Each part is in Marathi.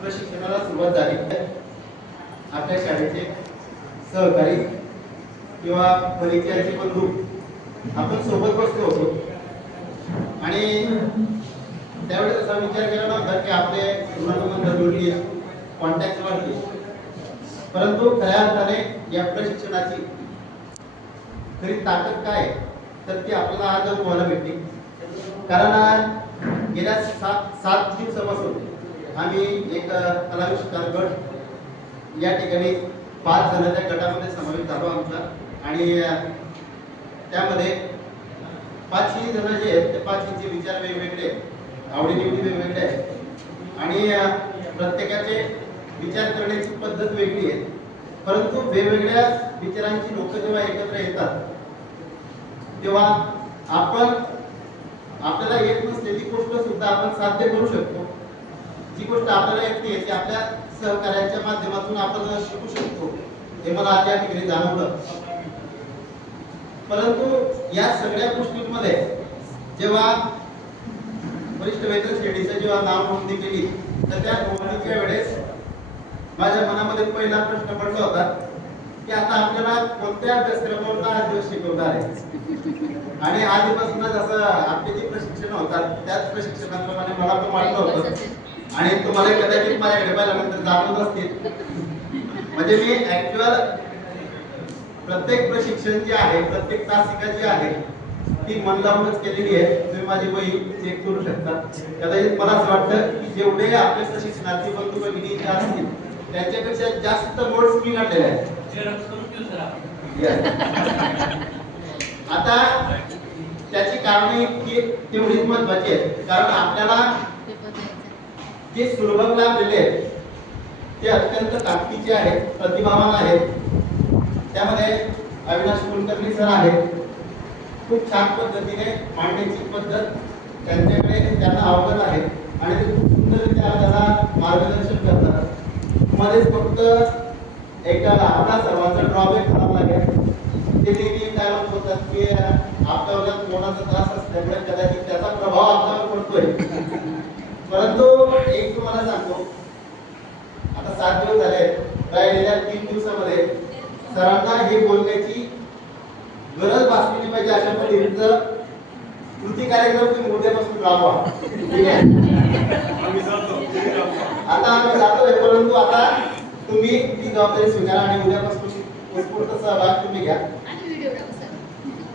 प्रशिक्षणाला सुरुवात झाली. आपल्या शाळेचे सहकारी किंवा परिचयाचे बंधू आपण सोबत बसलो होतो आणि त्यावेळेस असा विचार केला नव्हता की आपले ऋणानुबंध जोडली कॉन्टॅक्ट वाढली, परंतु खऱ्या अर्थाने या प्रशिक्षणाची खरी ताकद काय तर ती आपल्याला आज पाहायला भेटते. कारण गेल्या 7 दिवसापासून आम्ही एक कलाविष्कार गट या ठिकाणी 5 जणांच्या गटामध्ये समावेश झालो आमचा आणि त्यामध्ये 5ही जण जे आहेत ते 5चे विचार वेगवेगळे, आवडीनिवडी वेगवेगळे आहेत आणि प्रत्येकाचे विचार करण्याची पद्धत वेगळी आहे. परंतु वेगवेगळ्या विचारांची लोक जेव्हा एकत्र येतात तेव्हा आपण आपल्याला येत नसलेली गोष्ट सुद्धा आपण साध्य करू शकतो. जी गोष्ट आपल्याला येते ती आपल्या सहकार्याच्या माध्यमातून आपण शिकू शकतो हे मला आज या ठिकाणी जाणवलं. परंतु या सगळ्या गोष्टींमध्ये जेव्हा वरिष्ठ वेतन श्रेणीचं जेव्हा नाव नोंदणी केली तर त्या नोंदणीच्या वेळेस माझ्या मनामध्ये पहिला प्रश्न पडला होता की आता आपल्याला कोणत्या अभ्यासक्रमावर आज दिवस शिकवणार आहे. आणि आधीपासूनच असं आपले जे प्रशिक्षण होतात त्याच प्रशिक्षणाप्रमाणे मला पण वाटलं होतं आणि तुम्हाला कदाचित माझ्याकडे पाहिल्यानंतर जाणवत असतील. म्हणजे मी ऍक्च्युअल प्रत्येक प्रशिक्षण जे आहे, प्रत्येक तासिका जी आहे ती मन लावूनच केलेली आहे. तुम्ही माझी वही चेक करू शकता. कदाचित मला असं वाटतं की जेवढे आपले प्रशिक्षणार्थी बंधू भगिनी असतील त्याच्यापेक्षा जास्त नोट्स मी काढलेले आहेत. आता त्याची कारणे तेवढीच महत्वाची आहेत. कारण आपल्याला जे सुलभ लाभलेले आहेत ते अत्यंत ताकदीचे आहेत, प्रतिभावान आहेत. त्यामध्ये अविनाश कुलकर्णी सर आहेत. खूप छान पद्धतीने मांडण्याची पद्धत त्यांना अवगत आहे आणि ते खूप सुंदररित्या आपल्याला मार्गदर्शन करतात. मध्येच फक्त एक आपला सर्वांचा ड्रॉबॅक करावा लागेल. ते नेहमी काय म्हणतात की आपल्या वर्गात कोणाचा त्रास असल्यामुळे कदाचित त्याचा प्रभाव आपल्यावर पडतोय. परंतु एक तुम्हाला सांगतो, आता 7 दिवस झाले, राहिलेल्या 3 दिवसामध्ये सरांना हे बोलण्याची गरज भासली पाहिजे अशा पद्धतीचं कृती कार्यक्रम तुम्ही उद्यापासून राबवा. ठीक आहे, आता आम्ही जातोय, परंतु आता तुम्ही ती जबाबदारी स्वीकारा आणि उद्यापासून उत्स्फूर्त सहभाग तुम्ही घ्या.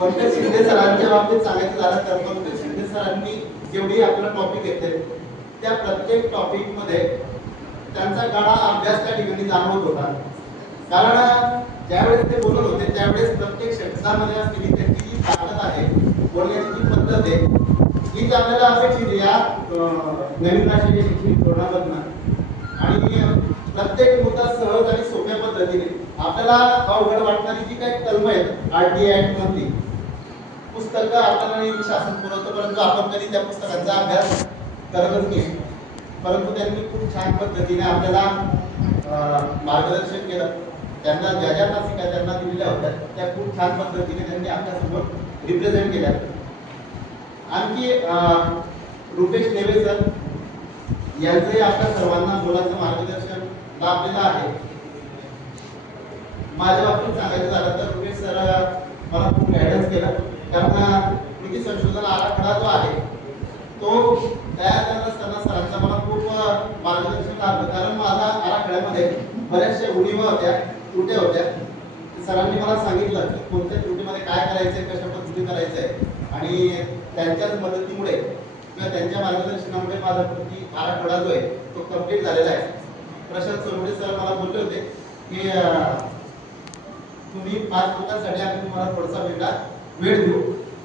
पंकज शिंदे सरांच्या बाबतीत सांगायचं झालं तर पंकज शिंदे सरांनी जेवढी आपल्याला टॉपिक घेतले त्या प्रत्येक टॉपिक मध्ये त्यांचा गाढा अभ्यास त्या ठिकाणी जाणवत होता. कारण ज्यावेळेस ते बोलत होते त्यावेळेस प्रत्येक शब्दामध्ये असलेली त्यांची जी ताकद आहे, बोलण्याची जी पद्धत आहे, हीच आपल्याला अपेक्षित या नवीन राष्ट्रीय शैक्षणिक धोरणामधनं. आणि प्रत्येक मुद्दा सहज आणि सोप्या पद्धतीने आपल्याला अवघड वाटणारी जी काही कलम आहेत आरटीआय ऍक्ट मधली पुस्तकं आपल्याला शासन पुरवतं, परंतु आपण कधी त्या पुस्तकांचा अभ्यास करतच नाही. परंतु त्यांनी खूप छान पद्धतीने आपल्याला मार्गदर्शन केलं. त्यांना ज्या ज्या तासिका त्यांना दिलेल्या होत्या त्या खूप छान पद्धतीने त्यांनी आपल्यासमोर रिप्रेझेंट केल्या. आणखी रुपेश नेवे सर यांचंही आपल्या सर्वांना मुलाचं मार्गदर्शन लाभलेलं आहे. माझ्या बाबतीत सांगायचं झालं तर रुपेश सर मला खूप गायडन्स केला. कारण कृती संशोधन आराखडा जो आहे तो तयार करत असताना सरांचा मला खूप मार्गदर्शन लाभलं. कारण माझ्या आराखड्यामध्ये बऱ्याचशा उणिवा होत्या, त्रुट्या होत्या. सरांनी मला सांगितलं की कोणत्या त्रुटीमध्ये काय करायचंय, कशा पद्धतीने करायचंय आणि त्यांच्याच मदतीमुळे किंवा त्यांच्या मार्गदर्शनामुळे माझा कृती आराखडा जो आहे तो कम्प्लीट झालेला आहे. प्रशांत सोनवणे सर मला बोलले होते की तुम्ही 5 दिवसांसाठी आम्ही तुम्हाला थोडासा वेळ देऊ.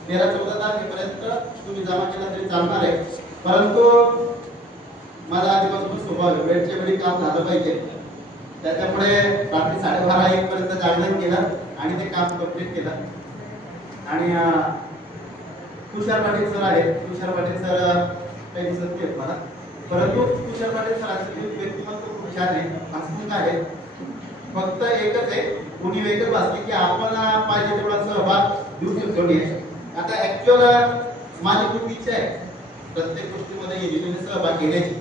13-14 तारखेपर्यंत तुम्ही जमा केला तरी चालणार आहे. परंतु माझा आधीपासून स्वभाव आहे, वेळच्या वेळी काम झालं पाहिजे. त्याच्यामुळे रात्री 12:30-1 पर्यंत जागरण केलं आणि ते काम कम्प्लीट केलं. आणि तुषार पाटील सर आहेत. तुषार पाटील सर काही दिसत नाहीत मला, परंतु तुषार पाटील सरांचं व्यक्तिमत्व खूप छान आहे, हसमुख आहे. फक्त एकच आहे, कोणी वेगळं भासले की आपण पाहिजे तेवढा सहभाग देऊ शकतो नाही. आता ऍक्च्युअल माझी खूप इच्छा आहे प्रत्येक गोष्टीमध्ये सहभाग घेण्याची,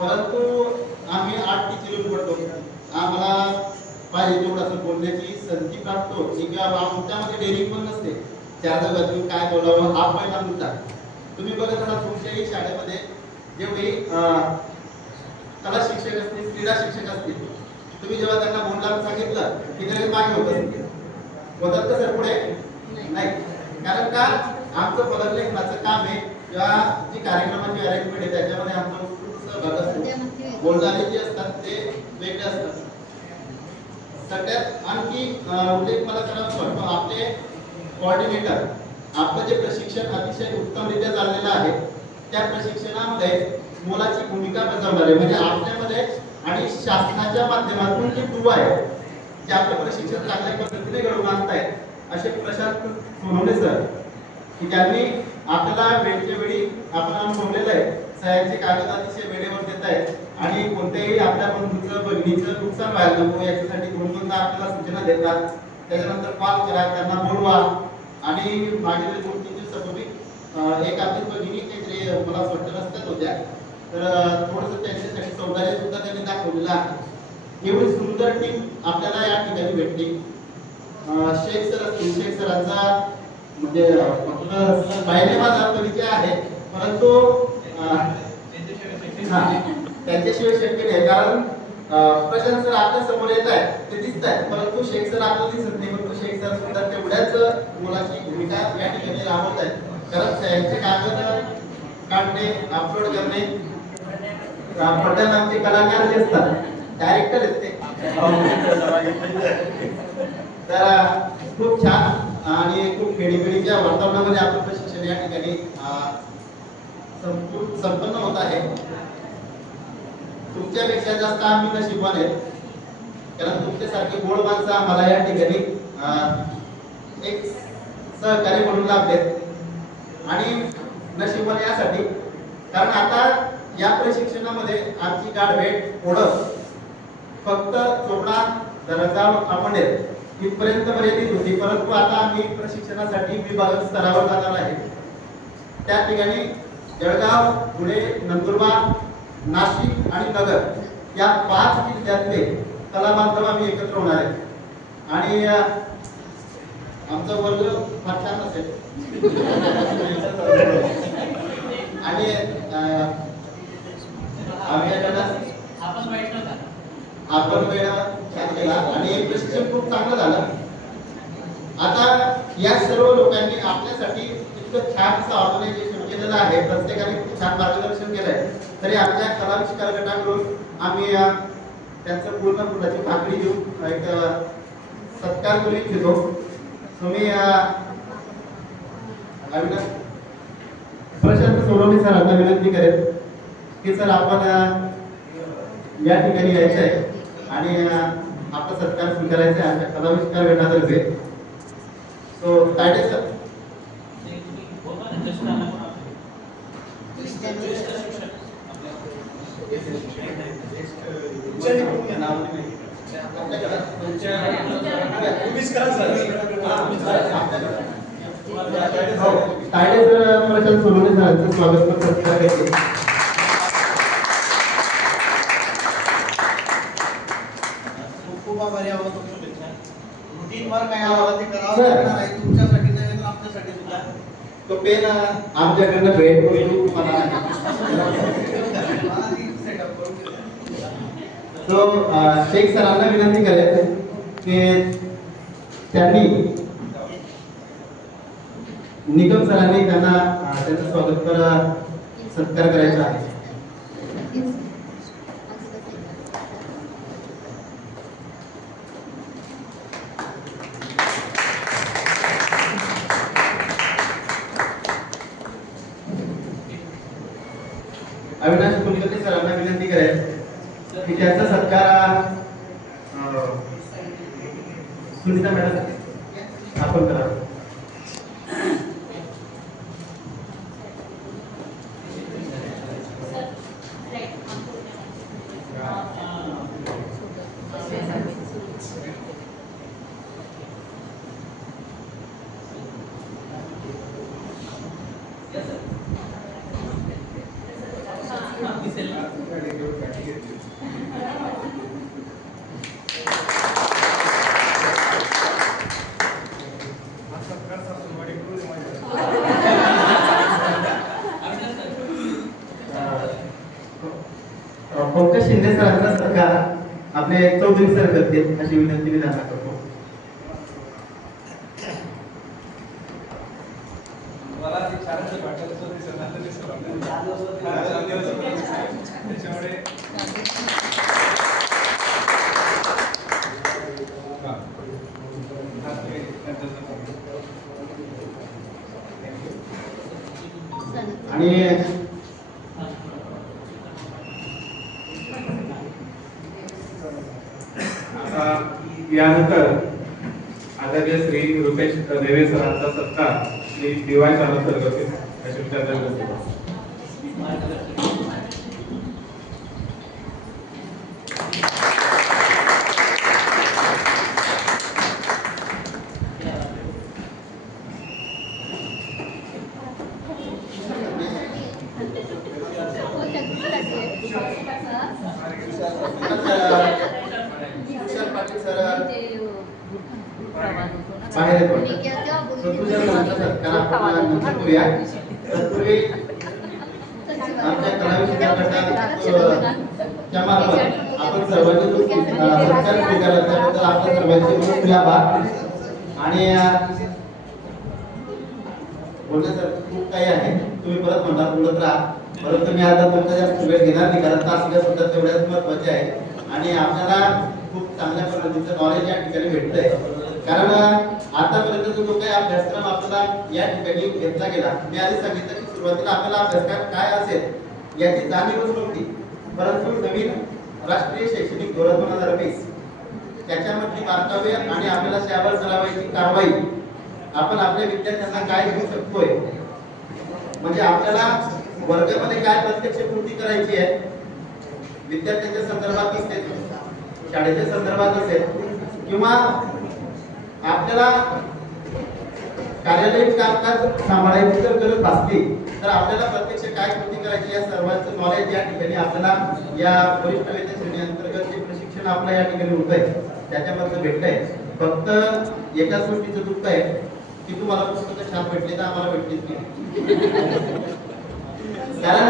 परंतु आम्ही 8 टीचर पडतो, आम्हाला पाहिजे तेवढं असं बोलण्याची संधी प्राप्त होती किंवा आमच्यामध्ये डेअरिंग पण नसते. चार जगातून काय बोलावं हा पहिला मुद्दा. तुम्ही बघत राहा तुमच्याही शाळेमध्ये जेवढे कला शिक्षक असतील, क्रीडा शिक्षक असतील, तुम्ही जेव्हा त्यांना बोलणार सांगितलं की ते मागे होतात का सर पुढे? नाही. कारण का आमचं पदकलेखनाचं काम आहे किंवा जी कार्यक्रमाची अरेंजमेंट आहे त्याच्यामध्ये आमचा उत्स्फूर्त सहभाग असतो. बोलणारे जे असतात ते वेगळे असतात. सगळ्यात आणखी उल्लेख मला करावा वाटतो, आपले कोऑर्डिनेटर आपलं जे प्रशिक्षण अतिशय उत्तमरित्या चाललेलं आहे त्या प्रशिक्षणामध्ये मोलाची भूमिका बजावणारे म्हणजे आपल्यामध्ये आणि शासनाच्या माध्यमातून जे दुवा आहे जे आपलं प्रशिक्षण चांगल्या पद्धतीने घडवून आणतायत असे प्रशांत सोनवणे सर की त्यांनी आपल्याला वेळच्या वेळी आपण अनुभवलेलं आहे. सह्यांचे कागद अतिशय वेळेवर देत आहेत आणि कोणत्याही आपल्या बंधूचं भगिनीचं नुकसान व्हायला नको याच्यासाठी दोनदा आपल्याला सूचना देतात. त्याच्यानंतर कॉल करा, त्यांना बोलवा आणि मागील 2-3 दिवसापूर्वी एक आपली भगिनी काहीतरी मला स्वतः रस्त्यात होत्या तर थोडंसं त्यांच्यासाठी सौंदर्य सुद्धा त्यांनी दाखवलेलं आहे. एवढी सुंदर टीम आपल्याला या ठिकाणी भेटली. शेख सर असतील, शेख सरांचा म्हणजे पाहिले माझा परिचय आहे परंतु त्यांच्याशिवाय शक्य नाही. कारण प्रशांत सर आपल्या समोर येत आहेत ते दिसत आहेत परंतु शेख सर आपल्याला दिसत नाही. परंतु शेख सर सुद्धा तेवढ्याच मुलाची भूमिका या ठिकाणी राबवत आहेत. कारण त्यांचे कागद काढणे, अपलोड करणे, पडद्यावर आमचे कलाकार जे असतात डायरेक्टर आहेत ते तर खूप छान आणि खूप खेळीमेळीच्या वातावरणामध्ये आपलं प्रशिक्षण या ठिकाणी संपन्न होत आहे. तुमच्यापेक्षा जास्त आम्ही नशीबवान आहेत कारण तुमच्यासारखे गोड माणसं आम्हाला या ठिकाणी एक सहकारी म्हणून लाभलेत आणि नशीबवान यासाठी कारण आता या प्रशिक्षणामध्ये आमची गाठभेट ओळख फक्त चोपडा दरगाव थांबणेर इथपर्यंत मर्यादित होती. परंतु आता आम्ही प्रशिक्षणासाठी विभाग स्तरावर जाणार आहे. त्या ठिकाणी जळगाव, धुळे, नंदुरबार, नाशिक आणि नगर या 5 जिल्ह्यातले कला बांधव आम्ही एकत्र होणार आहे आणि आमचा वर्ग फार छान असेल आणि आपण वेळ छान केला आणि प्रशिक्षण खूप चांगलं झालं. आता या सर्व लोकांनी आपल्यासाठी इतकं छान असं ऑर्गनायझेशन केलेलं आहे, प्रत्येकाने खूप छान मार्गदर्शन केलंय. तरी आपल्या कलाविष्कार गटाकडून आम्ही त्यांचं पूर्ण फुलाची भाकरी देऊन एक सत्कार करू इच्छितो. तुम्ही प्रशांत सोनवणे सरांना विनंती करेल की सर आपण या ठिकाणी यायचं आहे आणि आपला सत्कार स्वीकारायचा आहे आमच्या कलाविष्कार गटातर्फे. So Taide sir Taide sir Prashant Sonawane सरांचं स्वागत व सत्कार करते. खूप आभारी आहोत. रुटीनवर काय आम्हाला ते करावं लागणार आहे तुमच्यासाठी नाही तर आमच्यासाठी सुद्धा. तो पेन आमच्याकडनं भेट करून तुम्हाला तो शेख सरांना विनंती करेल की त्यांनी निकम सरांनी त्यांना त्यांचं स्वागत कर सत्कार करायचा आहे. अविनाश कुलकर्णी सरांना विनंती करेल की त्याचा सत्कार सुनीता मॅडम आपण करा. पंकज शिंदे सरांचा सत्कार आपले चौधरी सर करतील अशी विनंती मी त्यांना करतो. मला ते छानच वाटलं चौधरी सरांना ते सर त्याच्यामुळे आणि आता यानंतर आचार्य श्री रुपेश देवे सरांचा सत्कार श्री DY सावंत सर करतील अशी विचारता करते. बाहेर येतो. तुझ्या सरांचा सत्कार आपण नंतर करूया. तत्पूर्वी आमच्या कला विषयाच्या मार्फत आपण सर्वांनी सत्कार स्वीकारला त्याबद्दल आपल्या सर्वांचे खूप आभार. आणि बोलण्यासारखं खूप काही आहे, तुम्ही परत म्हणणार बोलत राहा, परंतु मी आता तुमचा जास्त वेळ घेणार नाही कारण तासिका सुद्धा तेवढ्याच महत्त्वाचे आहे. आणि आपल्याला खूप चांगल्या पद्धतीचं नॉलेज या ठिकाणी भेटतंय. कारण आतापर्यंत जो काही अभ्यासक्रम आपल्याला या ठिकाणी घेतला गेला, मी आधी सांगितलं की सुरुवातीला आपल्याला अभ्यासक्रम काय असेल याची जाणीवच नव्हती. परंतु नवीन राष्ट्रीय शैक्षणिक धोरण 2020 त्याच्यामधली बारकावे आणि आपल्याला शाबल सरावाची कारवाई आपण आपल्या विद्यार्थ्यांना काय देऊ शकतोय, म्हणजे आपल्याला वर्गामध्ये काय प्रत्यक्ष कृती करायची आहे, विद्यार्थ्यांच्या संदर्भात असेल, शाळेच्या संदर्भात असेल किंवा आपल्याला कार्यालयीन कामकाज सांभाळायची जर गरज असली तर आपल्याला प्रत्यक्ष काय कृती करायची या सर्वांचं नॉलेज या ठिकाणी आपल्याला या वरिष्ठ विद्या श्रेणी अंतर्गत जे प्रशिक्षण आपलं या ठिकाणी होत आहे त्याच्यामधलं भेटतंय. फक्त एकाच गोष्टीचं दुःख आहे की तुम्हाला पुस्तकं छान भेटली तर आम्हाला भेटलीच नाही. कारण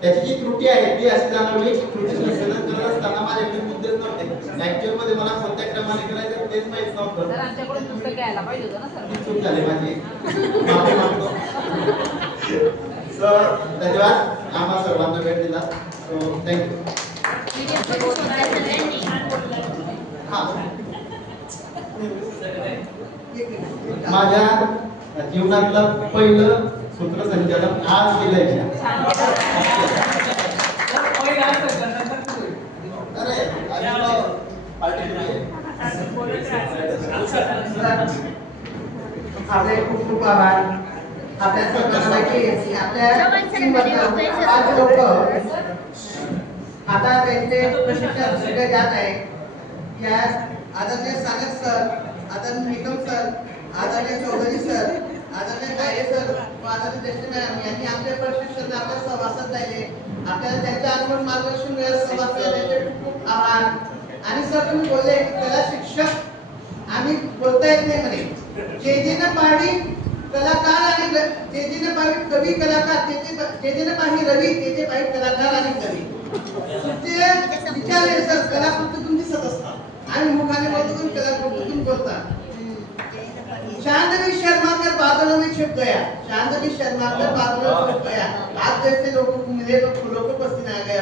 त्याची जी त्रुटी आहे ती अशी जाणवली की त्रुटी संशोधन करत असताना माझ्याकडे मुद्देच नव्हते. ऍक्च्युअल मध्ये मला कोणत्या क्रमाने करायचं तेच माहित नव्हतं. सर आमच्याकडून पुस्तक घ्यायला पाहिजे होतं ना सर. चूक झाली माझी, माफी मागतो. सो धन्यवाद आम्हा सर्वांना वेळ दिला. So thank you. माझ्या जीवनातलं पहिलं सूत्रसंचालन आज केलंय. अरे आपले खूप खूप आभार. आपल्या सर्वांपैकी आपल्या आज लोक आता त्यांचे प्रशिक्षण सगळे जात आहे. या आदरणीय सानक सर, आदरणीय निकम सर, आदरणीय चौधरी सर, आदरणीय गायडे सर व आदरणीय देशमुख मॅडम यांनी आपले प्रशिक्षण आपल्या सहवासात राहिले. आपल्याला त्यांच्या आगमन मार्गदर्शन मिळालं, सहवास त्यांचे खूप खूप आभार. आणि सर तुम्ही बोलले कला शिक्षक आम्ही बोलता येत नाही म्हणे. जेजीने पाहिली कलाकार आणि जेजीने पाहिली कवी कलाकार, जेजीने पाहिली रवी, जेजे पाहिली कलाकार आणि कवी. तुमचे विचार सर कलाकृतीतून दिसत असतात आणि मुखाने बोलतो तुम्ही कलाकृतीतून बोलता. चांदनी शर्मा कर बादलों में छुप गया, चांदनी शर्मा कर बादलों में छुप गया. आज जैसे लोगों को मिले तो फूलों को पसीना आ गया.